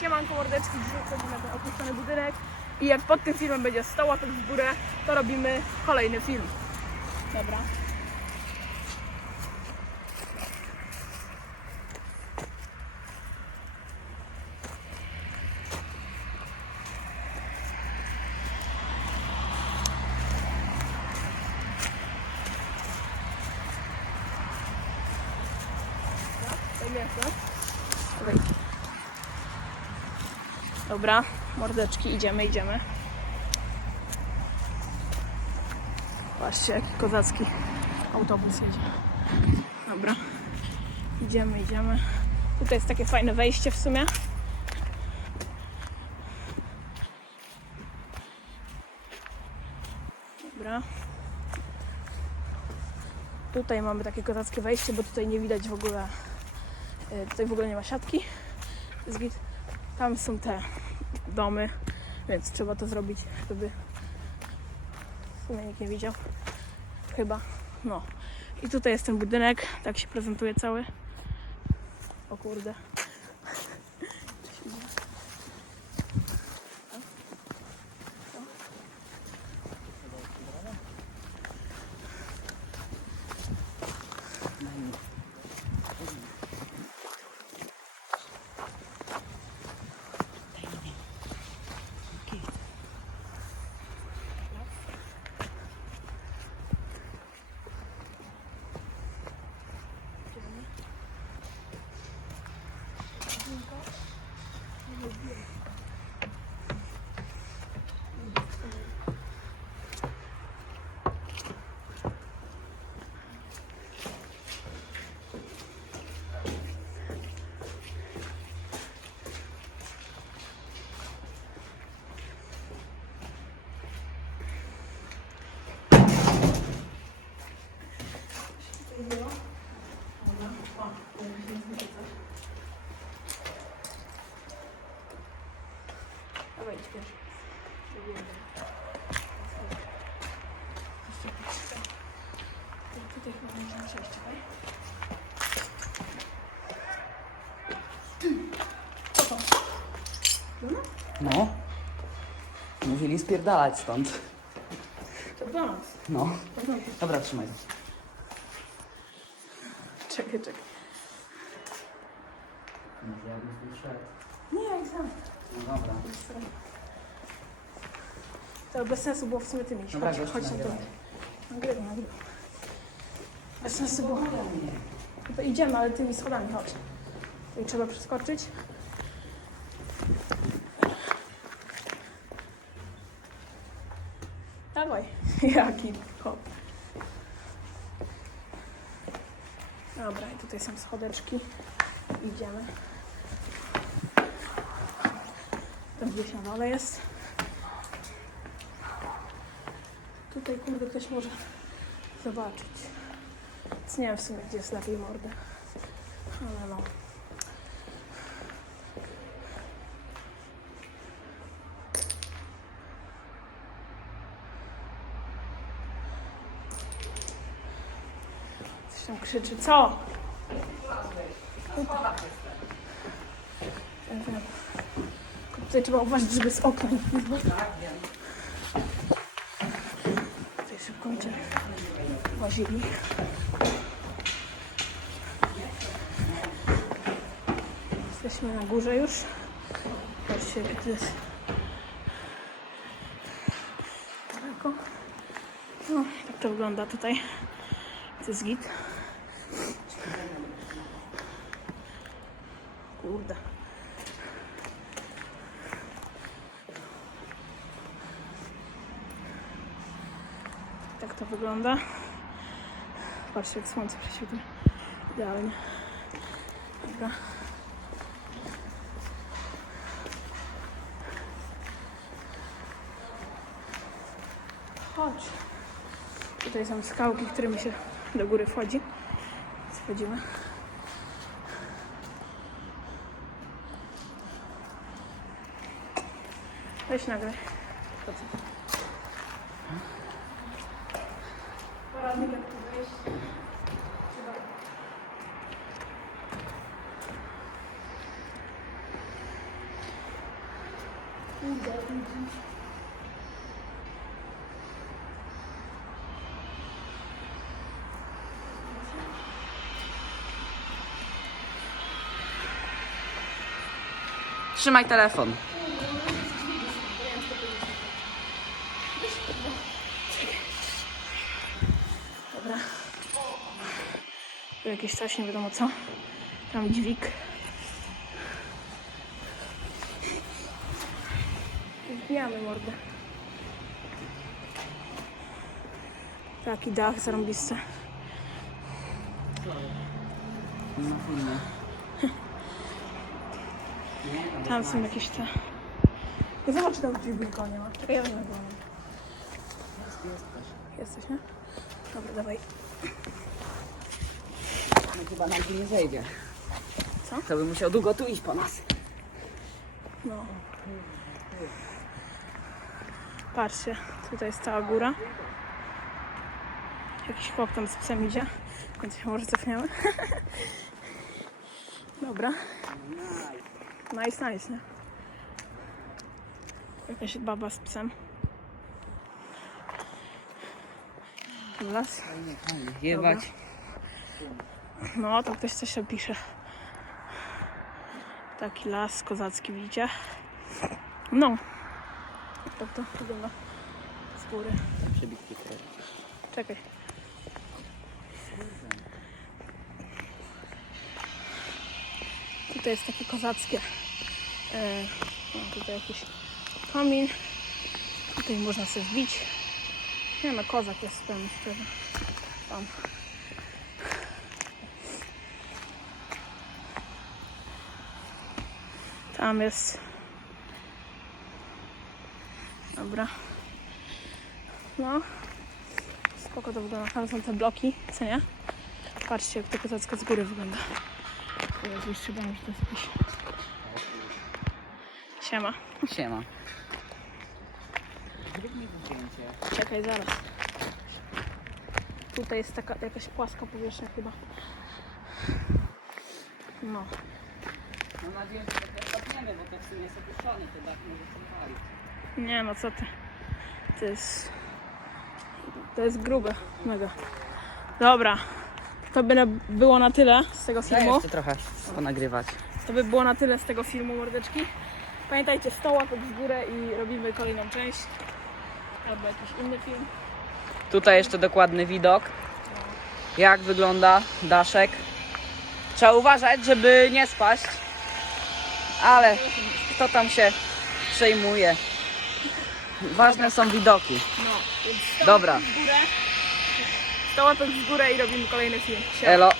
Siemanko mordeczki, dzisiaj wchodzimy na ten opuszczony budynek i jak pod tym filmem będzie 100 łapek w górę, to robimy kolejny film. Dobra. Tak jest, Tutaj. Dobra, mordeczki, idziemy, idziemy. Patrzcie, jaki kozacki autobus jedzie. Dobra, idziemy, idziemy. Tutaj jest takie fajne wejście w sumie. Dobra. Tutaj mamy takie kozackie wejście, bo tutaj nie widać w ogóle Y, Tutaj w ogóle nie ma siatki. Tam są te domy, więc trzeba to zrobić, żeby w sumie nikt nie widział. Chyba. No. I tutaj jest ten budynek. Tak się prezentuje cały. O kurde. Dawaj, idź pierwszy. Tutaj chyba możemy przejść, czekaj. Co to? No. Mówili spierdalać stąd. To do nas. No. To do nas. Dobra, trzymaj. Czekaj, czekaj. Ja bym tu szedł. Nie, jak sam. No dobra. To bez sensu było w sumie tymi. Dobra, Chodź, chodź na to. nagrywaj. Nagrywam, nagrywam. Bez sensu było. No to idziemy, ale tymi schodami, chodź. Tutaj trzeba przeskoczyć. Dawaj. Jaki hop. Dobra, i tutaj są schodeczki. Idziemy. Tam gdzieś na dole jest. Tutaj kurde ktoś może zobaczyć. Więc nie wiem w sumie gdzie jest lepiej mordę. Ale no. Tam krzyczy. Co? Tylko Tutaj trzeba uważać, żeby z okna nie wpadło. Tutaj szybko będziemy łazili. Jesteśmy na górze już. Patrzcie, jak to jest. No, tak to wygląda tutaj. To jest git. Kurde. Tak to wygląda. Patrzcie, jak słońce prześwituje. Idealnie. Dobra. Chodź. Tutaj są skałki, którymi się do góry wchodzi. Schodzimy. Weź. Trzeba Trzymaj telefon. Dobra. Tu jakieś coś, nie wiadomo co. Tam dźwig. Wbijamy mordę. Taki dach zarąbisty. No filmie. Nie, Tam są jakieś te... Ja Zobacz, tam dźwigu nikogo nie ma. Czekaj, ja jak mam. Jesteś, nie? Dobra, dawaj. No chyba nam tu nie zejdzie. Co? To by musiał długo tu iść po nas. No. Patrzcie, tutaj jest cała góra. Jakiś chłop tam z psem idzie, więc się może cofniemy. Dobra. Nice, nice, nie? Jakaś baba z psem. Las. Fajnie, fajnie. Jebać. No, to ktoś coś opisze. Taki las kozacki, widzicie? No. Tak to wygląda z góry. Przebitki teraz. Czekaj. Tutaj jest takie kozackie. E, no, tutaj jakiś komin. Tutaj można sobie wbić. Nie no, kozak jest ten szczerze. Tam. Tam jest. Dobra. No. Spoko to wygląda. Tam są te bloki, co nie? Patrzcie, jak to kozacko z góry wygląda. Ja gdzieś trzeba, że to jest jakiś... Siema. Siema. Zdjęcie. Czekaj, zaraz. Tutaj jest taka jakaś płaska powierzchnia chyba. No. Mam nadzieję, że to też tapniemy, bo to w sumie jest opuszczony, to dach może się palić. Nie no, co ty. To jest... To jest grube. Mega. Dobra. To by na- było na tyle z tego Ja filmu. jeszcze trochę ponagrywać. To by było na tyle z tego filmu, mordeczki. Pamiętajcie, 100 łapek w górę i robimy kolejną część. Albo jakiś inny film. Tutaj jeszcze dokładny widok. Jak wygląda daszek. Trzeba uważać, żeby nie spaść. Ale kto tam się przejmuje? Ważne są widoki. No, więc 100 Dobra. w górę. 100 łapek w górę i robimy kolejny film. Siema. Elo.